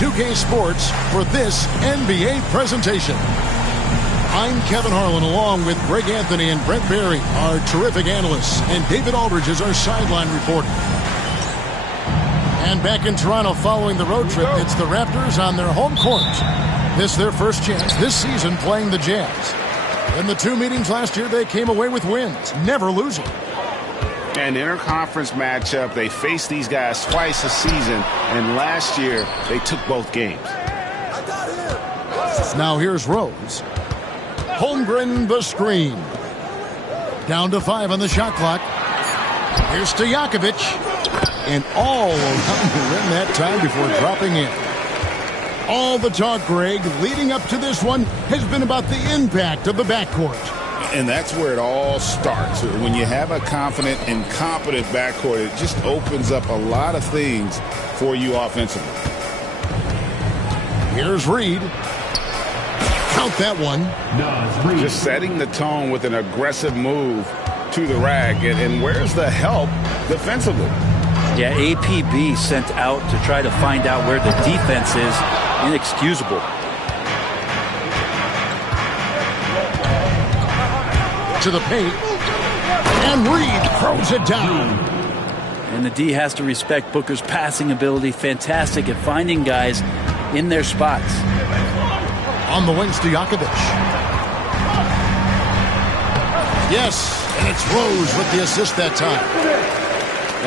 2K Sports for this NBA presentation. I'm Kevin Harlan, along with Greg Anthony and Brent Berry, our terrific analysts, and David Aldridge is our sideline reporter. And back in Toronto following the road trip, it's the Raptors on their home court. This is their first chance this season playing the Jazz. In the two meetings last year, they came away with wins, never losing. An interconference matchup, they faced these guys twice a season, and last year they took both games. Now here's Rose. Holmgren the screen. Down to 5 on the shot clock. Here's Stojakovic. And all around the rim that time before dropping in. All the talk, Greg, leading up to this one has been about the impact of the backcourt. And that's where it all starts. When you have a confident and competent backcourt, it just opens up a lot of things for you offensively. Here's Reed. Count that one. Just setting the tone with an aggressive move to the rack. And where's the help defensively? Yeah, APB sent out to try to find out where the defense is. Inexcusable. To the paint. And Reed throws it down. And the D has to respect Booker's passing ability. Fantastic at finding guys in their spots. On the wing, Stojakovic. Yes, and it's Rose with the assist that time.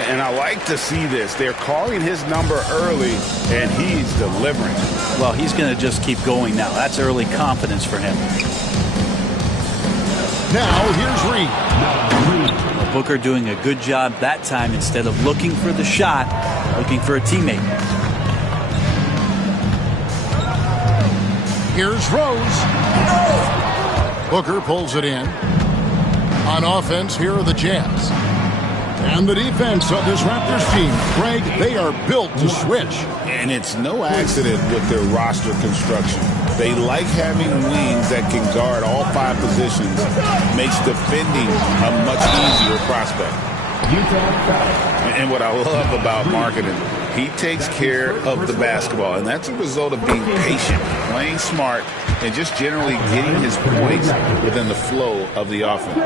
And I like to see this. They're calling his number early, and he's delivering. Well, he's going to just keep going now. That's early confidence for him. Now, here's Reed. Well, Booker doing a good job that time instead of looking for the shot, looking for a teammate. Here's Rose. Booker pulls it in. On offense, here are the Jazz. And the defense of this Raptors team, Greg, they are built to switch. And it's no accident with their roster construction. They like having wings that can guard all 5 positions. Makes defending a much easier prospect. And what I love about marketing, he takes care of the basketball. And that's a result of being patient, playing smart, and just generally getting his points within the flow of the offense.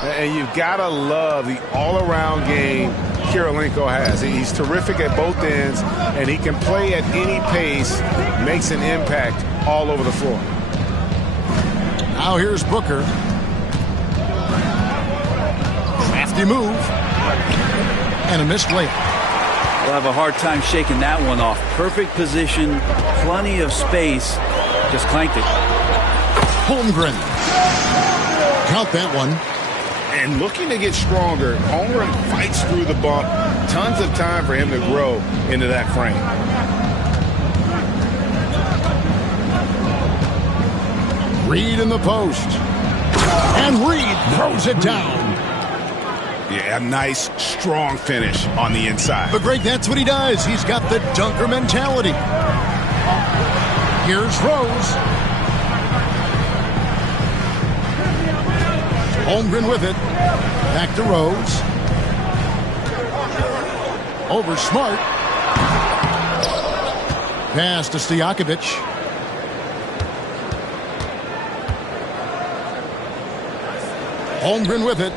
And you've got to love the all-around game Kirilenko has. He's terrific at both ends, and he can play at any pace, makes an impact all over the floor. Now here's Booker. Crafty move. And a missed layup. We'll have a hard time shaking that one off. Perfect position, plenty of space. Just clanked it. Holmgren. Count that one. And looking to get stronger, Holmgren fights through the bump. Tons of time for him to grow into that frame. Reed in the post. And Reed throws it down. Yeah, a nice, strong finish on the inside. But Greg, that's what he does. He's got the dunker mentality. Here's Rose. Holmgren with it. Back to Rose. Over Smart. Pass to Stojakovic. Holmgren with it.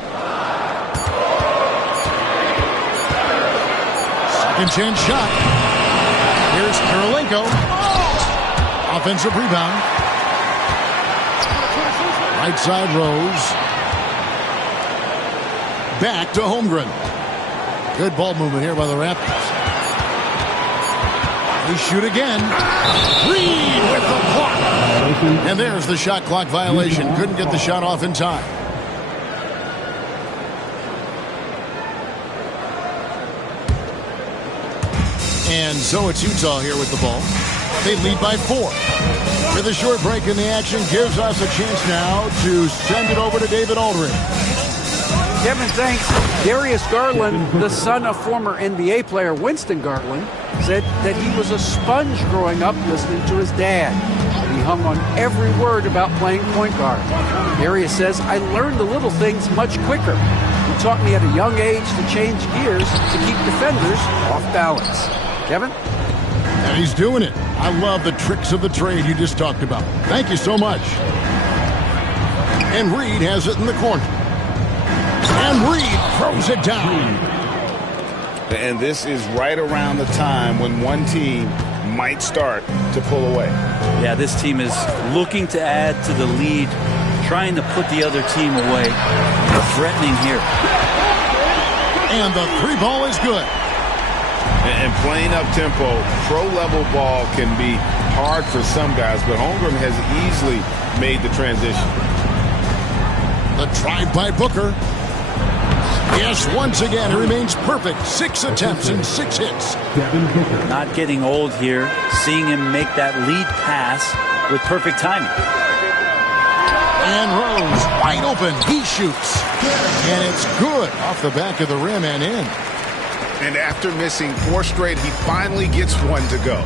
Second chance shot. Here's Kirilenko. Offensive rebound. Right side Rose. Back to Holmgren. Good ball movement here by the Raptors. They shoot again. Reed with the block. And there's the shot clock violation. Couldn't get the shot off in time. And so it's Utah here with the ball. They lead by 4. With a short break in the action, gives us a chance now to send it over to David Aldridge. Kevin, thanks. Darius Garland, the son of former NBA player Winston Garland, said that he was a sponge growing up listening to his dad. He hung on every word about playing point guard. Darius says, I learned the little things much quicker. He taught me at a young age to change gears to keep defenders off balance. Kevin? And he's doing it. I love the tricks of the trade you just talked about. Thank you so much. And Reed has it in the corner. And Reed throws it down. And this is right around the time when one team might start to pull away. Yeah, this team is looking to add to the lead, trying to put the other team away. Threatening here. And the three ball is good. And playing up-tempo, pro-level ball can be hard for some guys, but Holmgren has easily made the transition. The drive by Booker. Yes, once again, it remains perfect. 6 attempts and 6 hits. Not getting old here. Seeing him make that lead pass with perfect timing. And Rose, wide open. He shoots. And it's good off the back of the rim and in. And after missing 4 straight, he finally gets one to go.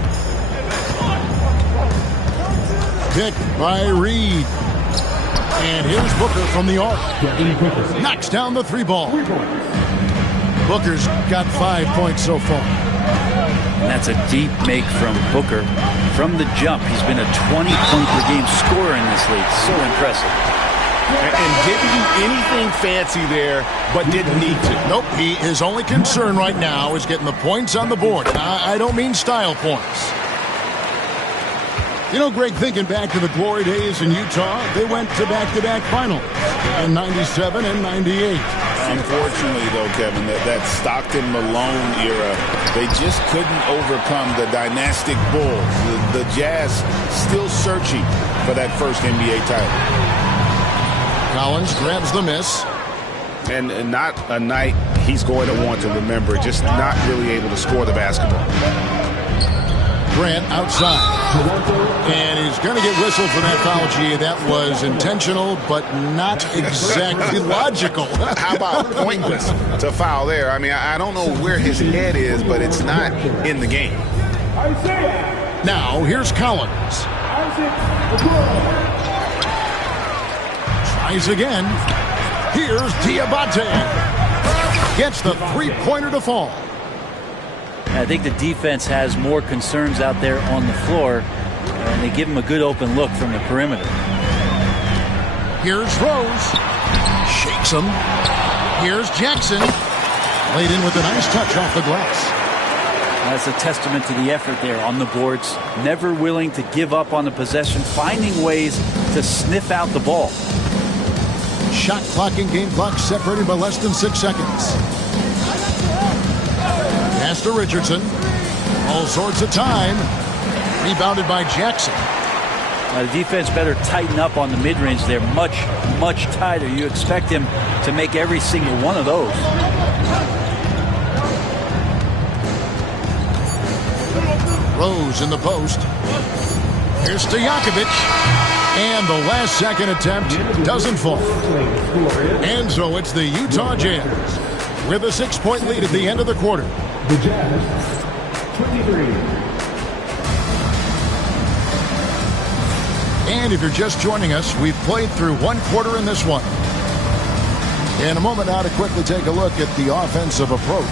Picked by Reed. And here's Booker from the arc. Knocks down the three ball. Booker's got 5 points so far. And that's a deep make from Booker. From the jump, he's been a 20-point-per-game scorer in this league. So impressive. And didn't do anything fancy there, but didn't need to. Nope, his only concern right now is getting the points on the board. I don't mean style points. You know, Greg, thinking back to the glory days in Utah, they went to back-to-back finals in 97 and 98. Unfortunately, though, Kevin, that Stockton-Malone era, they just couldn't overcome the dynastic Bulls. The Jazz still searching for that first NBA title. Collins grabs the miss. And not a night he's going to want to remember, just not really able to score the basketball. Grant outside. And he's going to get whistled for that foul. Gee, that was intentional, but not exactly logical. How about pointless to foul there? I mean, I don't know where his head is, but it's not in the game. Now, here's Collins. Tries again. Here's Diabate. Gets the three-pointer to fall. I think the defense has more concerns out there on the floor, and they give him a good open look from the perimeter. Here's Rose. Shakes him. Here's Jackson. Laid in with a nice touch off the glass. That's a testament to the effort there on the boards. Never willing to give up on the possession, finding ways to sniff out the ball. Shot clock and game clock separated by less than 6 seconds. Pass to Richardson. All sorts of time. Rebounded by Jackson. The defense better tighten up on the mid-range there. Much, much tighter. You expect him to make every single one of those. Rose in the post. Here's Stojakovic. And the last second attempt doesn't fall. And so it's the Utah Jazz with a 6-point lead at the end of the quarter. The Jazz, 23. And if you're just joining us, we've played through one quarter in this one. In a moment now to quickly take a look at the offensive approach.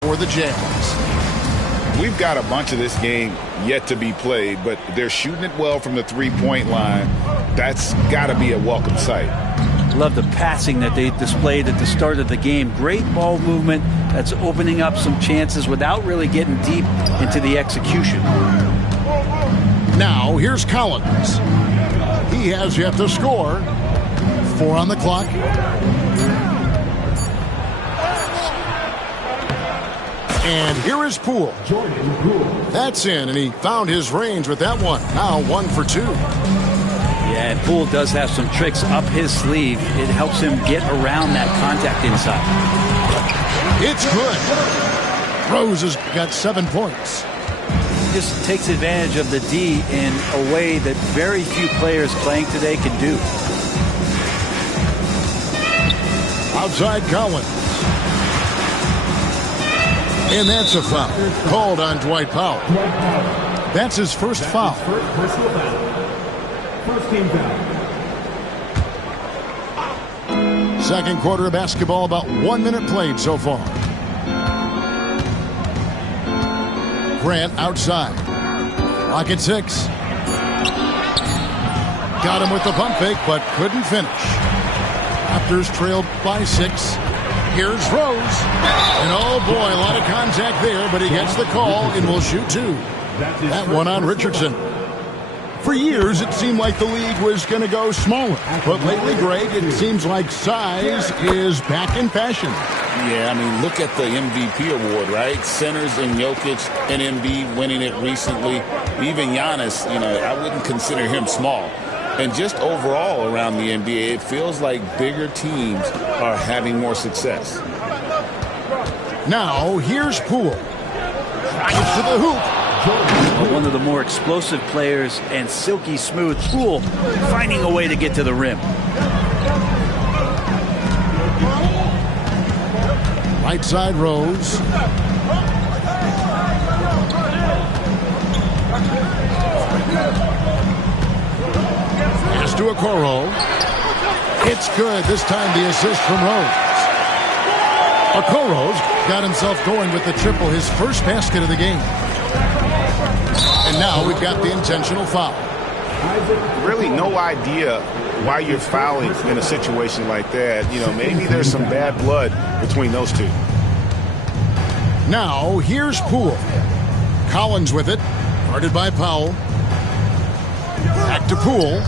For the Jazz. We've got a bunch of this game yet to be played, but they're shooting it well from the three-point line. That's got to be a welcome sight. Love the passing that they displayed at the start of the game. Great ball movement that's opening up some chances without really getting deep into the execution. Now, here's Collins. He has yet to score. 4 on the clock. And here is Poole. That's in, and he found his range with that one. Now 1 for 2. Yeah, and Poole does have some tricks up his sleeve. It helps him get around that contact inside. It's good. Rose has got 7 points. Just takes advantage of the D in a way that very few players playing today can do. Outside Collins. And that's a foul called on Dwight Powell. That's his first foul. First personal foul. First team foul. Second quarter of basketball, about 1 minute played so far. Grant outside. Lock at 6. Got him with the pump fake, but couldn't finish. Raptors trailed by 6. Here's Rose. And oh boy, a lot of contact there, but he gets the call and will shoot 2. That one on Richardson. For years, it seemed like the league was going to go smaller. But lately, Greg, it seems like size is back in fashion. Yeah, I mean, look at the MVP award, right? Centers and Jokic and Embiid winning it recently. Even Giannis, I wouldn't consider him small. And just overall around the NBA, it feels like bigger teams are having more success. Now, here's Poole. Drives to the hoop. One of the more explosive players and silky smooth. Poole finding a way to get to the rim. Right side, Rose. Pass to Okoro. It's good. This time the assist from Rose. Okoro's got himself going with the triple, his first basket of the game. And now we've got the intentional foul. Really no idea why you're fouling in a situation like that. Maybe there's some bad blood between those two. Now, here's Poole. Collins with it. Guarded by Powell. Back to Poole.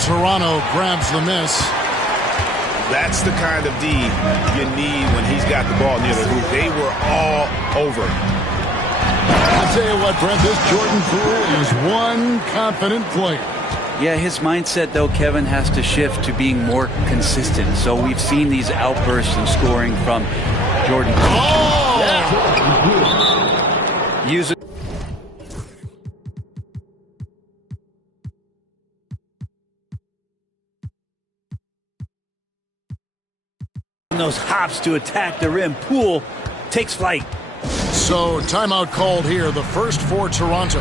Toronto grabs the miss. That's the kind of D you need when he's got the ball near the hoop. They were all over. I'll tell you what, Brent, this Jordan Poole is one confident player. Yeah, his mindset, though, Kevin, has to shift to being more consistent. So we've seen these outbursts in scoring from Jordan Poole. Oh! Yeah. Use it. Those hops to attack the rim. Poole takes flight. So timeout called here, the first for Toronto.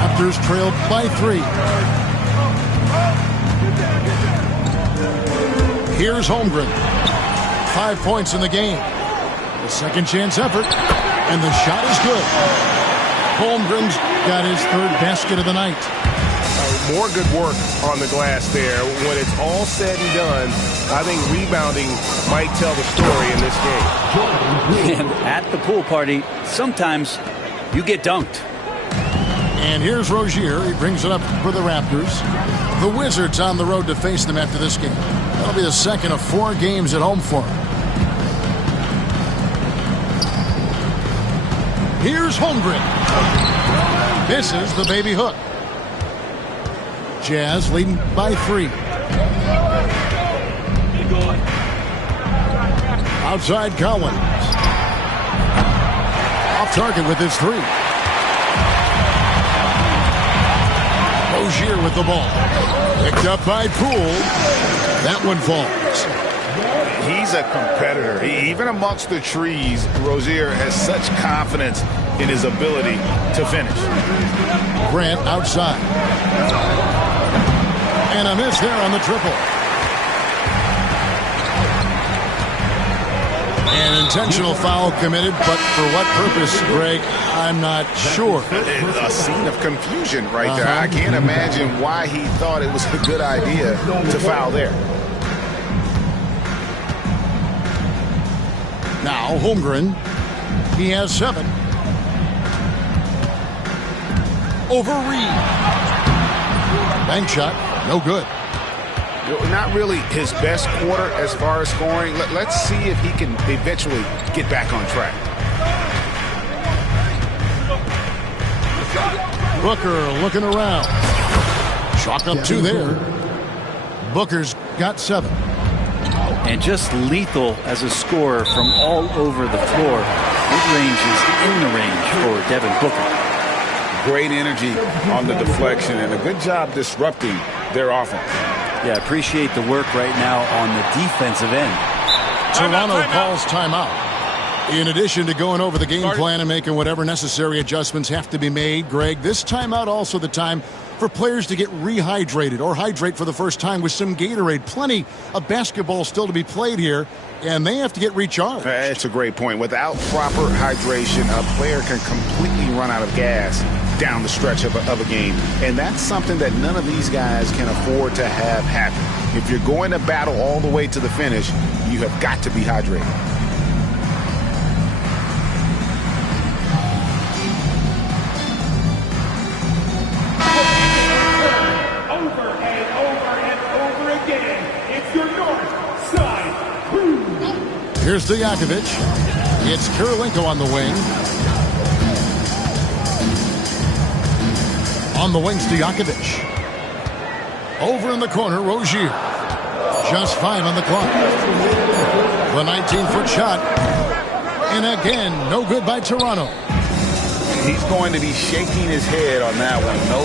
Raptors trailed by 3. Here's Holmgren. 5 points in the game. Second chance effort, and the shot is good. Holmgren's got his third basket of the night. More good work on the glass there. When it's all said and done, I think rebounding might tell the story in this game. And at the pool party, sometimes you get dunked. And here's Rozier. He brings it up for the Raptors. The Wizards on the road to face them after this game. That'll be the second of 4 games at home for them. Here's Holmgren. Misses the baby hook. Jazz leading by 3. Outside Collins. Off target with his 3. Rozier with the ball. Picked up by Poole. That one falls. He's a competitor. Even amongst the trees, Rozier has such confidence in his ability to finish. Grant outside. And a miss there on the triple. An intentional foul committed, but for what purpose, Greg, I'm not sure. A scene of confusion right there. I can't imagine why he thought it was a good idea to foul there. Now Holmgren, he has 7. Over Reed. Bank shot, no good. Not really his best quarter as far as scoring. Let's see if he can eventually get back on track. Booker looking around. Chalk up 2 there. Booker's got 7. And just lethal as a scorer from all over the floor. Mid-range is in the range for Devin Booker. Great energy on the deflection and a good job disrupting their offense. Yeah, appreciate the work right now on the defensive end. Toronto calls timeout. In addition to going over the game plan and making whatever necessary adjustments have to be made, Greg, this timeout also the time for players to get rehydrated or hydrate for the first time with some Gatorade. Plenty of basketball still to be played here, and they have to get recharged. That's a great point. Without proper hydration, a player can completely run out of gas down the stretch of a game. And that's something that none of these guys can afford to have happen. If you're going to battle all the way to the finish, you have got to be hydrated. Here's Stojakovic. It's Kirilenko on the wing. On the wing, Stojakovic. Over in the corner, Rozier. Just 5 on the clock. The 19-foot shot. And again, no good by Toronto. He's going to be shaking his head on that one. No,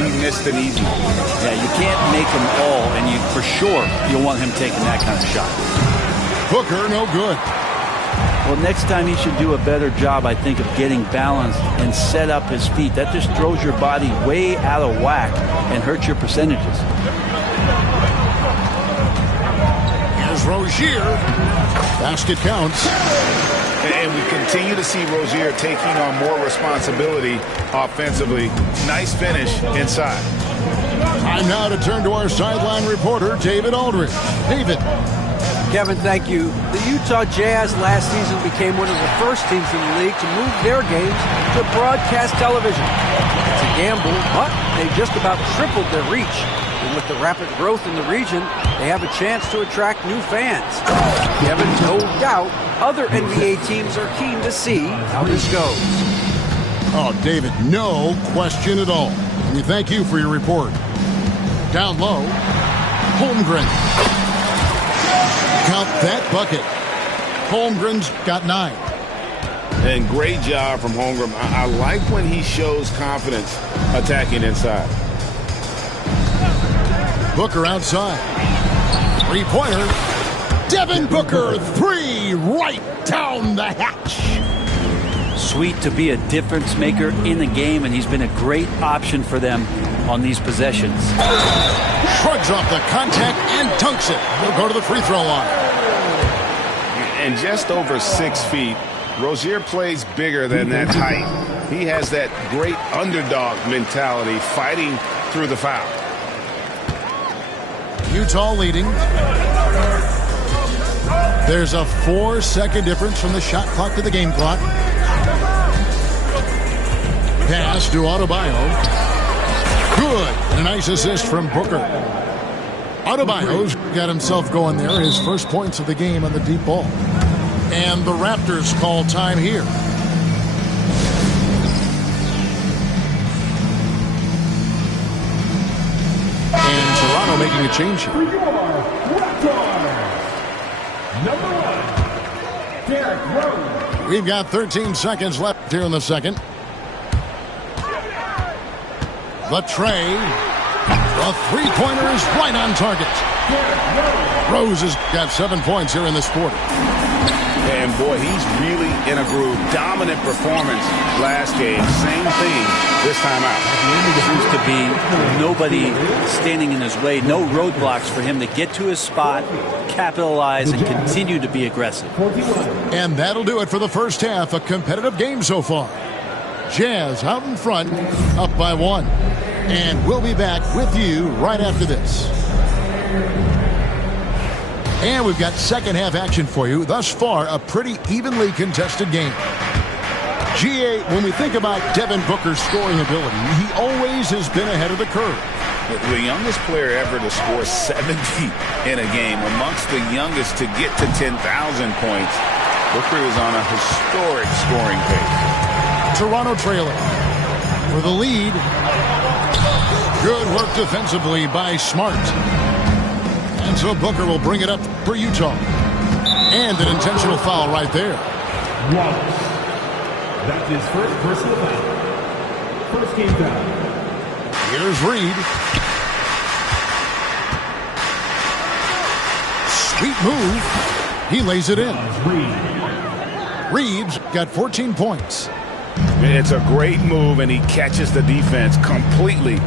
he missed an easy one. Yeah, you can't make them all, and you for sure you'll want him taking that kind of shot. Booker, no good. Well, next time he should do a better job, I think, of getting balanced and set up his feet. That just throws your body way out of whack and hurts your percentages. Here's Rozier. Basket counts. And we continue to see Rozier taking on more responsibility offensively. Nice finish inside. Time now to turn to our sideline reporter, David Aldridge. David. Kevin, thank you. The Utah Jazz last season became one of the first teams in the league to move their games to broadcast television. It's a gamble, but they just about tripled their reach. And with the rapid growth in the region, they have a chance to attract new fans. Kevin, no doubt, other NBA teams are keen to see how this goes. Oh, David, no question at all. And we thank you for your report. Down low, Holmgren. Count that bucket. Holmgren's got 9. And great job from Holmgren. I like when he shows confidence attacking inside. Booker outside. 3-pointer. Devin Booker, 3 right down the hatch. Sweet to be a difference maker in the game, and he's been a great option for them on these possessions. Shrugs off the contact and dunks it. He'll go to the free throw line. And just over 6 feet, Rozier plays bigger than that height. He has that great underdog mentality, fighting through the foul. Utah leading. There's a 4-second difference from the shot clock to the game clock. Pass to Adebayo. Good. And a nice assist from Booker. Adebayo's got himself going there. His first points of the game on the deep ball. And the Raptors call time here. And Toronto making a change here. Number 1, Derrick Rose. We've got 13 seconds left here in the second. The tray. The three-pointer is right on target. Rose has got 7 points here in this quarter. And boy, he's really in a groove. Dominant performance last game. Same thing this time out. Seems to be nobody standing in his way. No roadblocks for him to get to his spot, capitalize, and continue to be aggressive. And that'll do it for the first half. A competitive game so far. Jazz out in front, up by 1. And we'll be back with you right after this. And we've got second half action for you. Thus far, a pretty evenly contested game. GA, when we think about Devin Booker's scoring ability, he always has been ahead of the curve. The youngest player ever to score 70 in a game, amongst the youngest to get to 10,000 points. Booker is on a historic scoring pace. Toronto trailing for the lead. Good work defensively by Smart. And so Booker will bring it up for Utah. And an intentional foul right there. That's his first personal foul. First game foul. Here's Reed. Sweet move. He lays it in. Reed's got 14 points. It's a great move, and he catches the defense completely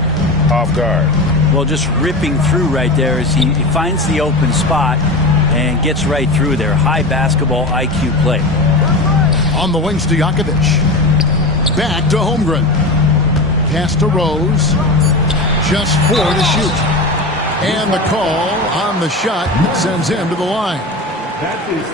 off guard. Well, just ripping through right there as he finds the open spot and gets right through there. High basketball IQ play. On the wings to Jakovic. Back to Holmgren. Pass to Rose. Just 4 to shoot. And the call on the shot sends him to the line.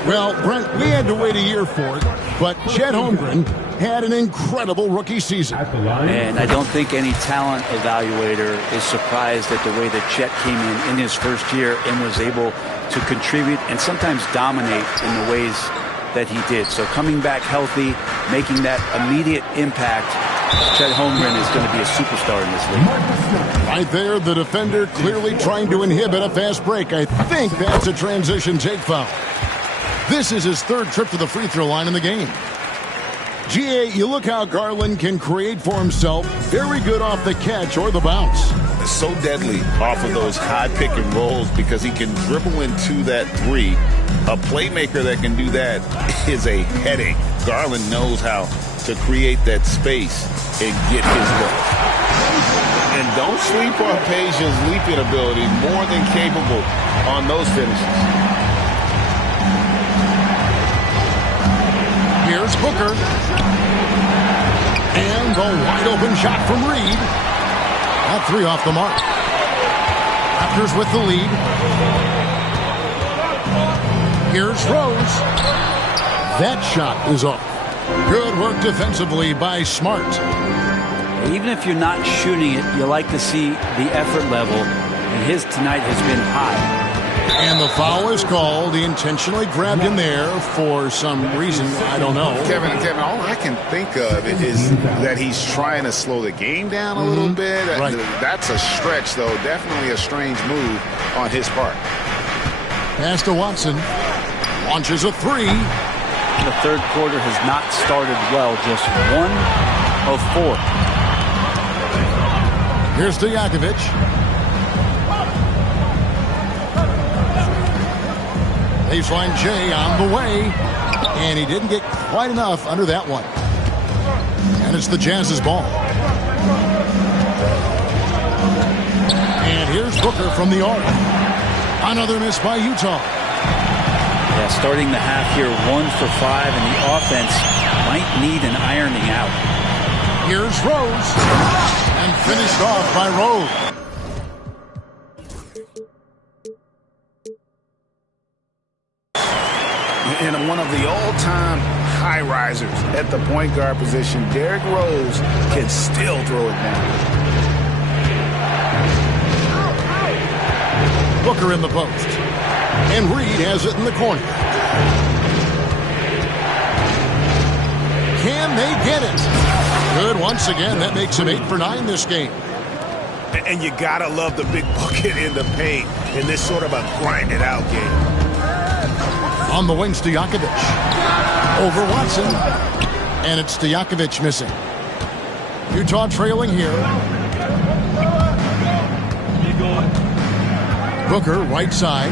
Well, Brent, we had to wait a year for it, but Chet Holmgren had an incredible rookie season. And I don't think any talent evaluator is surprised at the way that Chet came in his first year and was able to contribute and sometimes dominate in the ways that he did. So coming back healthy, making that immediate impact, Chet Holmgren is going to be a superstar in this league. Right there, the defender clearly trying to inhibit a fast break. I think that's a transition take foul. This is his third trip to the free throw line in the game. GA, you look how Garland can create for himself. Very good off the catch or the bounce. So deadly off of those high pick and rolls because he can dribble into that three. A playmaker that can do that is a headache. Garland knows how to create that space and get his look. And don't sleep on Peja's leaping ability, more than capable on those finishes. Here's Booker. And the wide open shot from Reed. That three off the mark. Raptors with the lead. Here's Rose. That shot is off. Good work defensively by Smart. Even if you're not shooting it, you like to see the effort level, and his tonight has been high. And the foul is called. He intentionally grabbed him there for some reason. I don't know. Kevin, all I can think of is that he's trying to slow the game down a little bit. Right. That's a stretch, though. Definitely a strange move on his part. Pass to Watson. Launches a three. The third quarter has not started well. Just 1 of 4. Here's to Jakovic. Baseline J on the way. And he didn't get quite enough under that one. And it's the Jazz's ball. And here's Booker from the arc. Another miss by Utah. Yeah, starting the half here 1 for 5, and the offense might need an ironing out. Here's Rose. And finished off by Rose. And one of the all-time high risers at the point guard position, Derrick Rose can still throw it down. Booker in the post. And Reed has it in the corner. Can they get it? Good once again. That makes him 8 for 9 this game. And you gotta love the big bucket in the paint in this sort of a grinded-out game. On the wings to Jakovic. Over Watson. And it's Stojakovic missing. Utah trailing here. Booker, right side.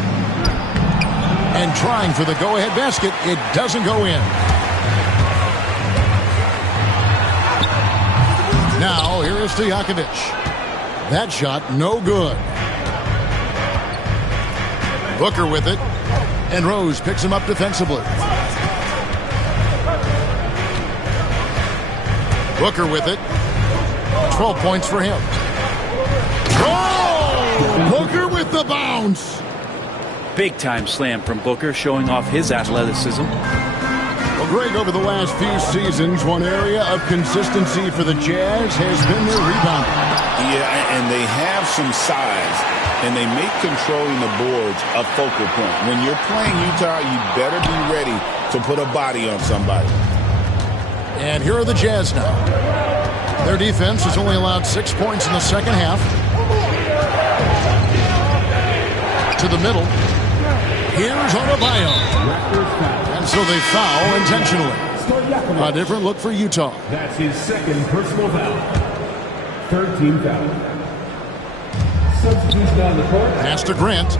And trying for the go-ahead basket. It doesn't go in. Now, here is Stojakovic. That shot, no good. Booker with it. And Rose picks him up defensively. Booker with it. 12 points for him. Oh! Booker with the bounce. Big-time slam from Booker, showing off his athleticism. Well, Greg, over the last few seasons, one area of consistency for the Jazz has been their rebounding. Yeah, and they have some size, and they make controlling the boards a focal point. When you're playing Utah, you better be ready to put a body on somebody. And here are the Jazz now. Their defense has only allowed 6 points in the second half. To the middle. Here's Adebayo. And so they foul intentionally. A different look for Utah. That's his second personal foul. Third team foul. Substitution on the court. Pass to Grant.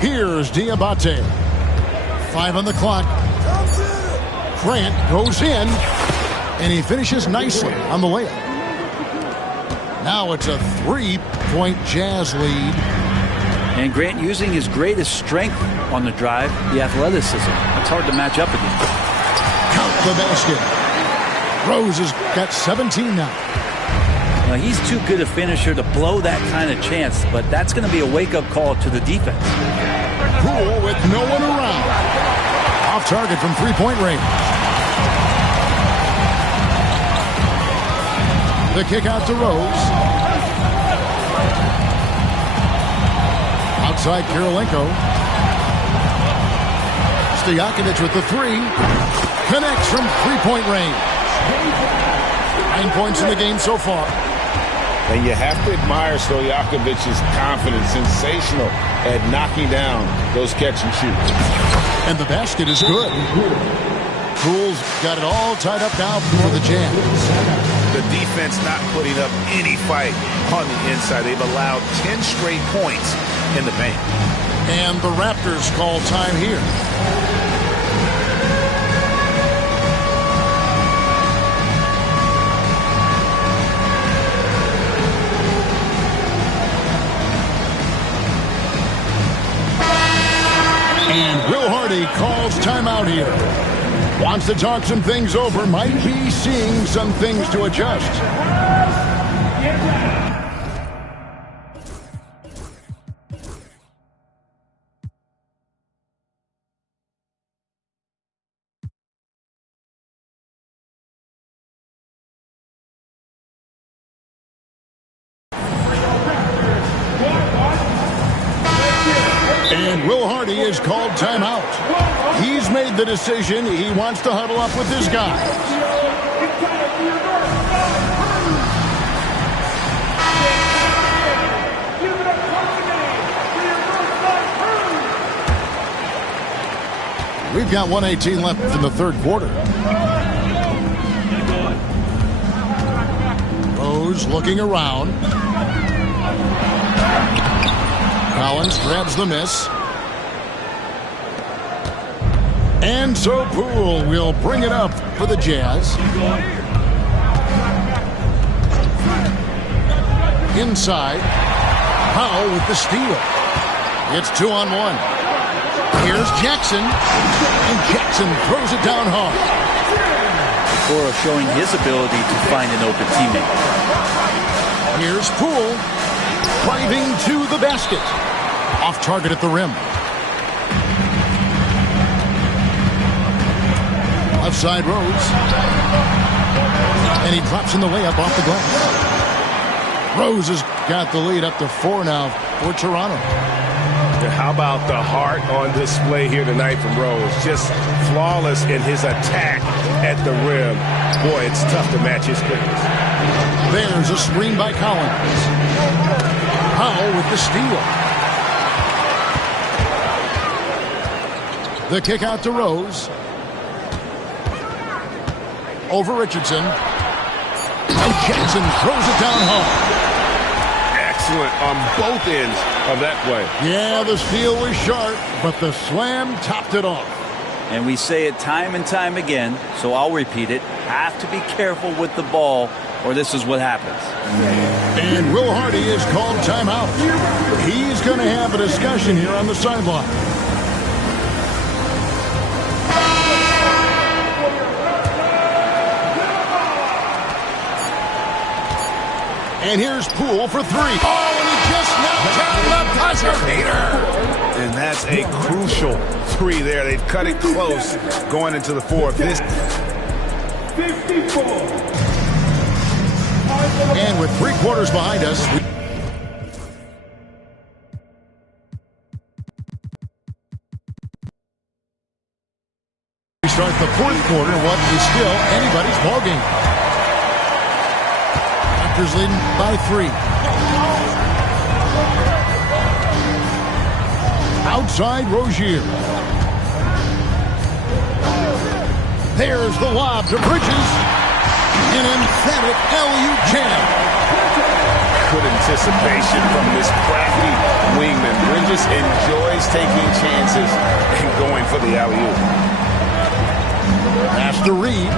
Here's Diabate. 5 on the clock. Grant goes in, and he finishes nicely on the layup. Now it's a 3-point Jazz lead. And Grant using his greatest strength on the drive, the athleticism. That's hard to match up against. Count the basket. Rose has got 17 now. Now, he's too good a finisher to blow that kind of chance, but that's going to be a wake-up call to the defense. Poole with no one around. Off target from three-point range. The kick out to Rose. Outside Kirilenko. Stojakovic with the three. Connects from three-point range. 9 points in the game so far. And you have to admire Stojakovic's confidence. Sensational at knocking down those catch and shoots. And the basket is good. Poole's got it all tied up now for the Jazz. The defense not putting up any fight on the inside. They've allowed 10 straight points in the paint. And the Raptors call time here. And Will Hardy calls timeout here. Wants to talk some things over. Might be seeing some things to adjust. And Will Hardy is called timeout. He's made the decision. He wants to huddle up with his guys. We've got 1:18 left in the third quarter. Rose looking around. Collins grabs the miss. And so Poole will bring it up for the Jazz. Inside. Powell with the steal. It's 2-on-1. Here's Jackson. And Jackson throws it down hard. Okoro showing his ability to find an open teammate. Here's Poole. Driving to the basket. Off target at the rim. Left side Rose. And he drops in the layup off the glass. Rose has got the lead up to 4 now for Toronto. How about the heart on display here tonight from Rose? Just flawless in his attack at the rim. Boy, it's tough to match his quickness. There's a screen by Collins. Powell with the steal. The kick out to Rose. Over Richardson. And Jackson throws it down hard. Excellent on both ends of that play. Yeah, the steal was sharp, but the slam topped it off. And we say it time and time again, so I'll repeat it. Have to be careful with the ball, or this is what happens. And Will Hardy is called timeout. He's going to have a discussion here on the sideline. And here's Poole for 3. Oh, and he just knocked down the buzzer beater. And that's a crucial 3 there. They've cut it close going into the fourth. This 54. And with 3 quarters behind us, we start the fourth quarter, what is still anybody's ballgame. Raptors leading by 3. Outside Rozier. There's the lob to Bridges. An emphatic alley-oop jam. Good anticipation from this crafty wingman. Bridges enjoys taking chances and going for the alley-oop. Pass to Reed.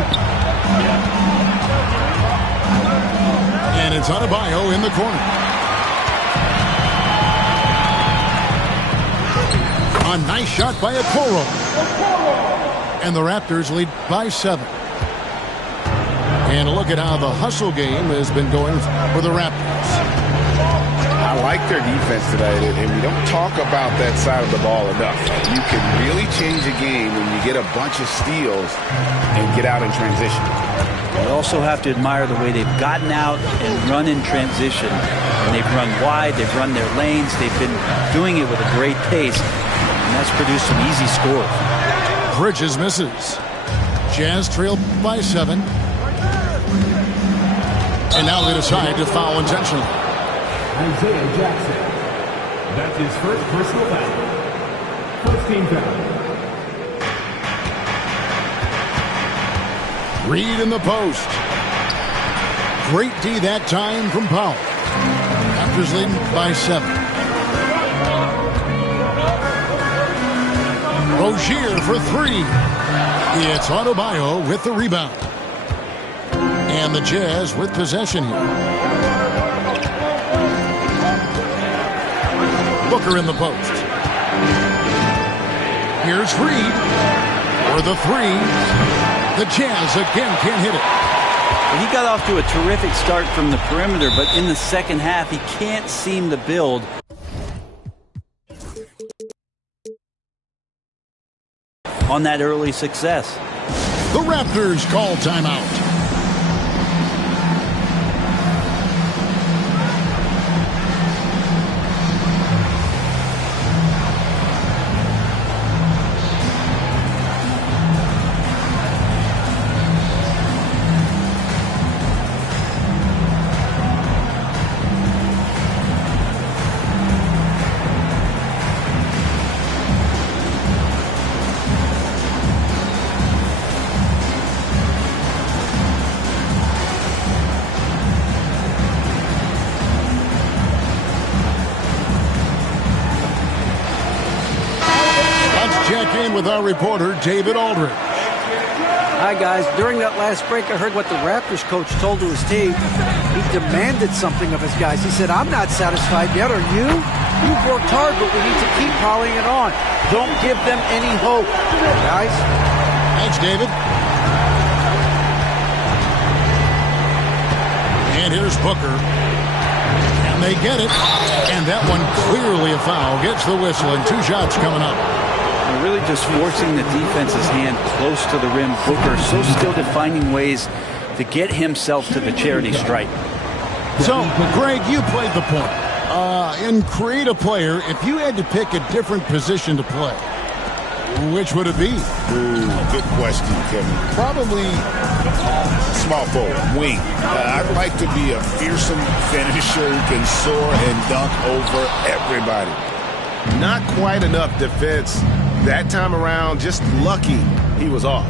And it's Adebayo in the corner. A nice shot by Okoro. And the Raptors lead by 7. And look at how the hustle game has been going for the Raptors. I like their defense tonight, and we don't talk about that side of the ball enough. You can really change a game when you get a bunch of steals and get out in transition. You also have to admire the way they've gotten out and run in transition. And they've run wide, they've run their lanes, they've been doing it with a great pace, and that's produced some easy scores. Bridges misses. Jazz trail by 7. And now they decide to foul intentionally. Isaiah Jackson. That's his first personal foul. First team foul. Reed in the post. Great D that time from Powell. Raptors leading by 7. Rozier for 3. It's Adebayo with the rebound. And the Jazz with possession here. Booker in the post. Here's Reed for the 3. The Jazz again can't hit it. He got off to a terrific start from the perimeter, but in the second half, he can't seem to build. On that early success. The Raptors call timeout. With our reporter, David Aldridge. Hi, guys. During that last break, I heard what the Raptors coach told to his team. He demanded something of his guys. He said, I'm not satisfied yet. Are you? You've worked hard, but we need to keep piling it on. Don't give them any hope. Guys? Thanks, David. And here's Booker. And they get it. And that one clearly a foul. Gets the whistle, and 2 shots coming up. They're really just forcing the defense's hand close to the rim. Booker so skilled at finding ways to get himself to the charity stripe. So, Greg, you played the point. In create a player, if you had to pick a different position to play, which would it be? Ooh, good question, Kevin. Probably small forward, wing. I'd like to be a fearsome finisher who can soar and dunk over everybody. Not quite enough defense that time around. Just lucky he was off.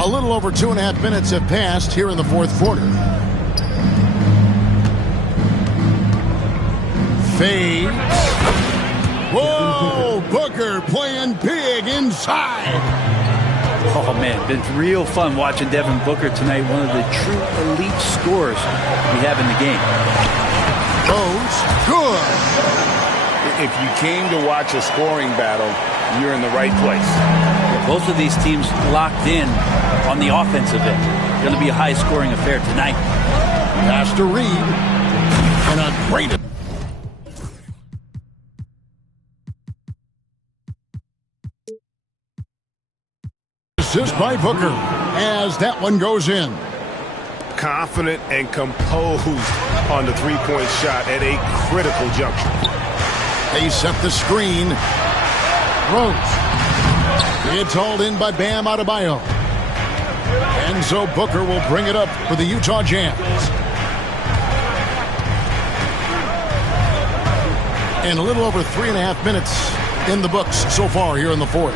A little over 2.5 minutes have passed here in the fourth quarter. Fades. Whoa! Booker playing big inside. Oh, man, been real fun watching Devin Booker tonight. One of the true elite scorers we have in the game. Goes good. If you came to watch a scoring battle, you're in the right place. Both of these teams locked in on the offensive end. Going to be a high-scoring affair tonight. Pass to Reed. And a great assist by Booker as that one goes in. Confident and composed on the three-point shot at a critical juncture. They set the screen. Rose. It's hauled in by Bam Adebayo. And so Booker will bring it up for the Utah Jazz. And a little over 3.5 minutes in the books so far here in the fourth.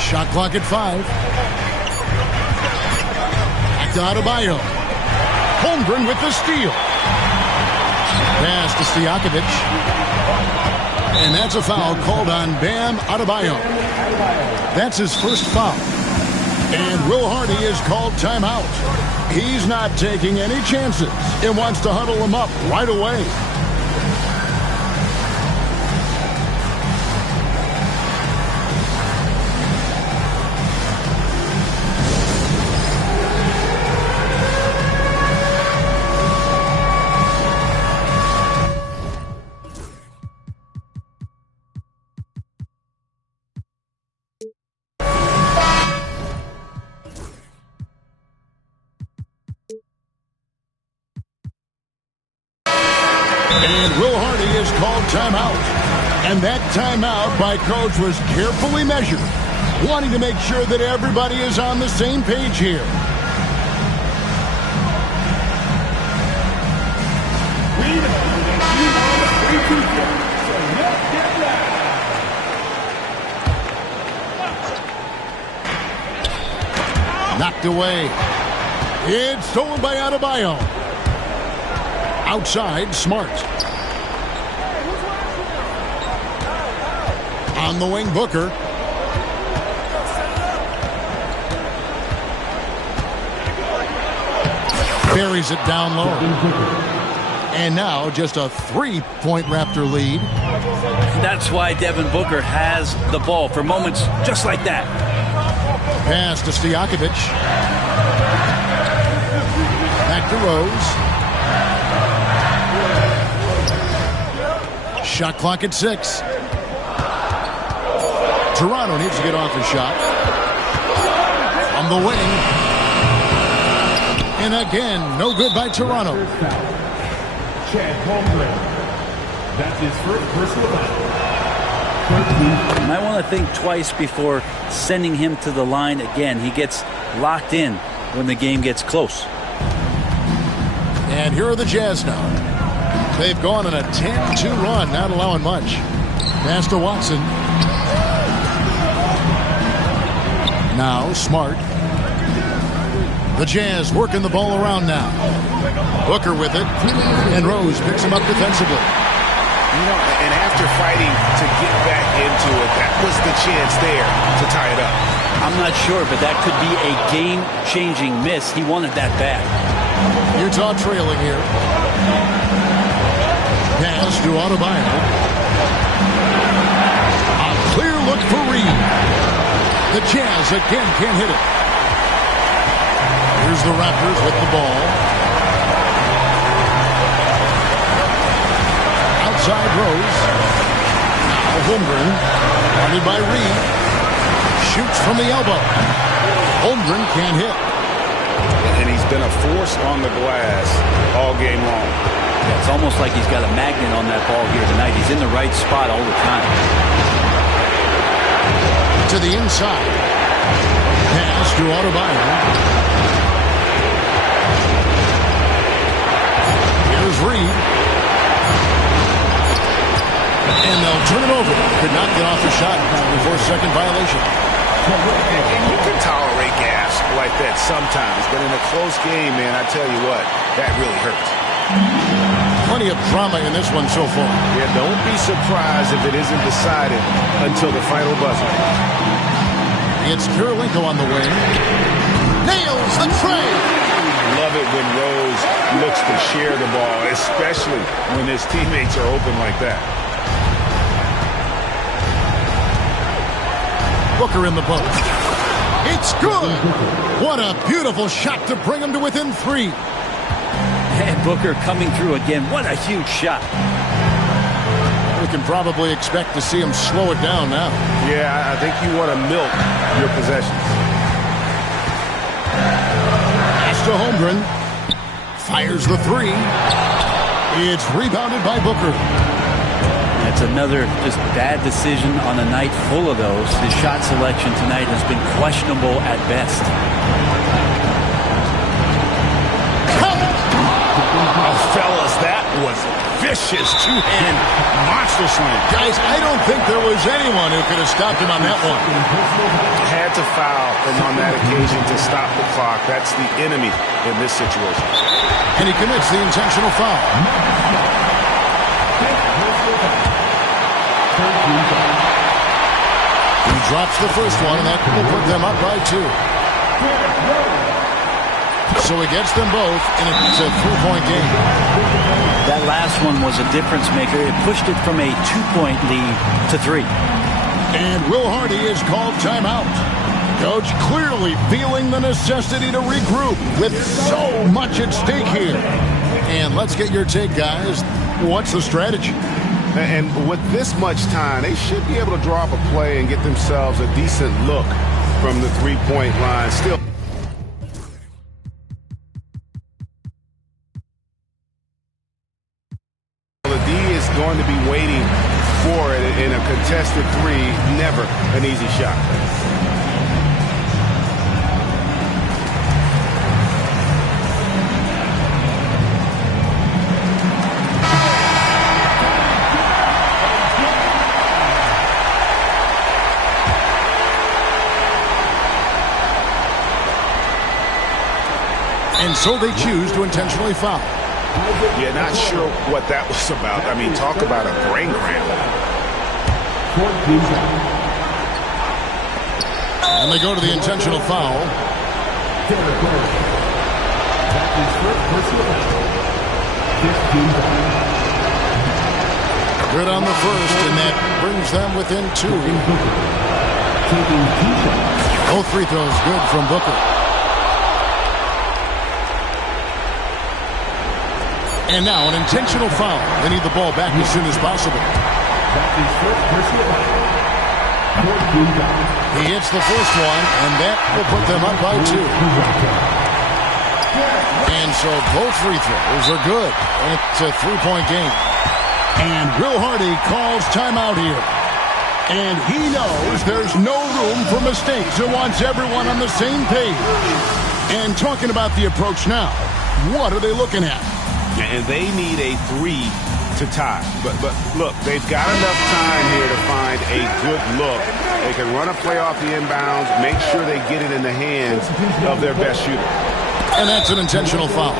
Shot clock at 5. Back to Adebayo. Holmgren with the steal. Pass to Stojakovic. And that's a foul called on Bam Adebayo. That's his first foul. And Will Hardy is called timeout. He's not taking any chances and wants to huddle him up right away. And Will Hardy is called timeout. And that timeout by Coach was carefully measured, wanting to make sure that everybody is on the same page here. Knocked away. It's stolen by Adebayo. Outside, Smart. On the wing, Booker. Buries it down low. And now just a 3-point Raptor lead. That's why Devin Booker has the ball for moments just like that. Pass to Stojakovic. Back to Rose. Shot clock at 6. Toronto needs to get off a shot. On the wing. And again, no good by Toronto. Chet Holmgren. That's his first personal foul. You might want to think twice before sending him to the line again. He gets locked in when the game gets close. And here are the Jazz now. They've gone on a 10-2 run, not allowing much. Pass to Watson. Now Smart. The Jazz working the ball around now. Booker with it. And Rose picks him up defensively. You know, and after fighting to get back into it, that was the chance there to tie it up. I'm not sure, but that could be a game-changing miss. He wanted that bad. Utah trailing here. Pass to Adebayo. A clear look for Reed. The Jazz again can't hit it. Here's the Raptors with the ball. Outside Rose. Now Holmgren. Guarded by Reed. Shoots from the elbow. Holmgren can't hit. And he's been a force on the glass all game long. Yeah, it's almost like he's got a magnet on that ball here tonight. He's in the right spot all the time. To the inside. Pass to Adebayo. Here's Reed. And they'll turn it over. Could not get off the shot before second violation. And you can tolerate gas like that sometimes, but in a close game, man, I tell you what, that really hurts. Plenty of drama in this one so far. Yeah, don't be surprised if it isn't decided until the final buzzer. It's Kirilenko on the wing. Nails the tray. Love it when Rose looks to share the ball, especially when his teammates are open like that. Booker in the post. It's good. What a beautiful shot to bring him to within 3. And Booker coming through again. What a huge shot. We can probably expect to see him slow it down now. Yeah, I think you want to milk your possessions. Pass to Holmgren. Fires the 3. It's rebounded by Booker. That's another just bad decision on a night full of those. His shot selection tonight has been questionable at best. Oh, fellas, that was vicious. Two-hand monster slam. Guys, I don't think there was anyone who could have stopped him on that one. Had to foul, and on that occasion to stop the clock. That's the enemy in this situation. And he commits the intentional foul. He drops the first one, and that will put them up by 2. So he gets them both, and it's a 3-point game. That last one was a difference maker. It pushed it from a 2-point lead to 3. And Will Hardy is called timeout. Coach clearly feeling the necessity to regroup with so much at stake here. And let's get your take, guys. What's the strategy? And with this much time, they should be able to draw up a play and get themselves a decent look from the three-point line. Still, the D is going to be waiting for it in a contested three. Never an easy shot. And so they choose to intentionally foul. Yeah, not sure what that was about. I mean, talk about a brain cramp. And they go to the intentional foul. Good on the first, and that brings them within 2. Both free throws good from Booker. And now an intentional foul. They need the ball back as soon as possible. He hits the first one, and that will put them up by 2. And so both free throws are good. And it's a 3-point game. And Will Hardy calls timeout here. And he knows there's no room for mistakes and wants everyone on the same page. And talking about the approach now, what are they looking at? And they need a 3 to tie. But look, they've got enough time here to find a good look. They can run a play off the inbounds, make sure they get it in the hands of their best shooter. And that's an intentional foul.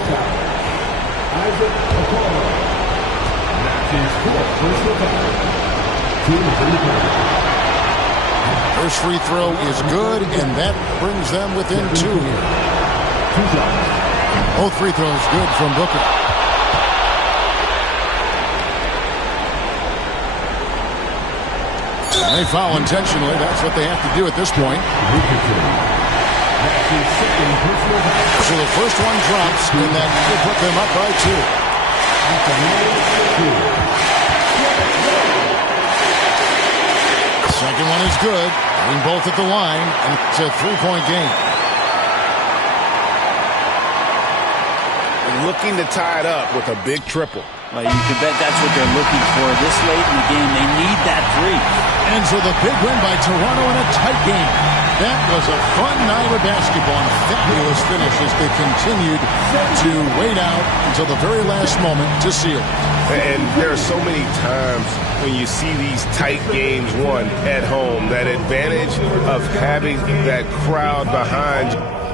First free throw is good, and that brings them within 2 here. Both free throws good from Booker. They foul intentionally. That's what they have to do at this point. So the first one drops, and that will put them up by 2. The second one is good. Hitting both at the line, and it's a 3-point game. Looking to tie it up with a big triple. Well, you can bet that's what they're looking for this late in the game. They need that 3. And so the big win by Toronto in a tight game. That was a fun night of basketball and fabulous finish as they continued to wait out until the very last moment to seal. And there are so many times when you see these tight games won at home, that advantage of having that crowd behind you.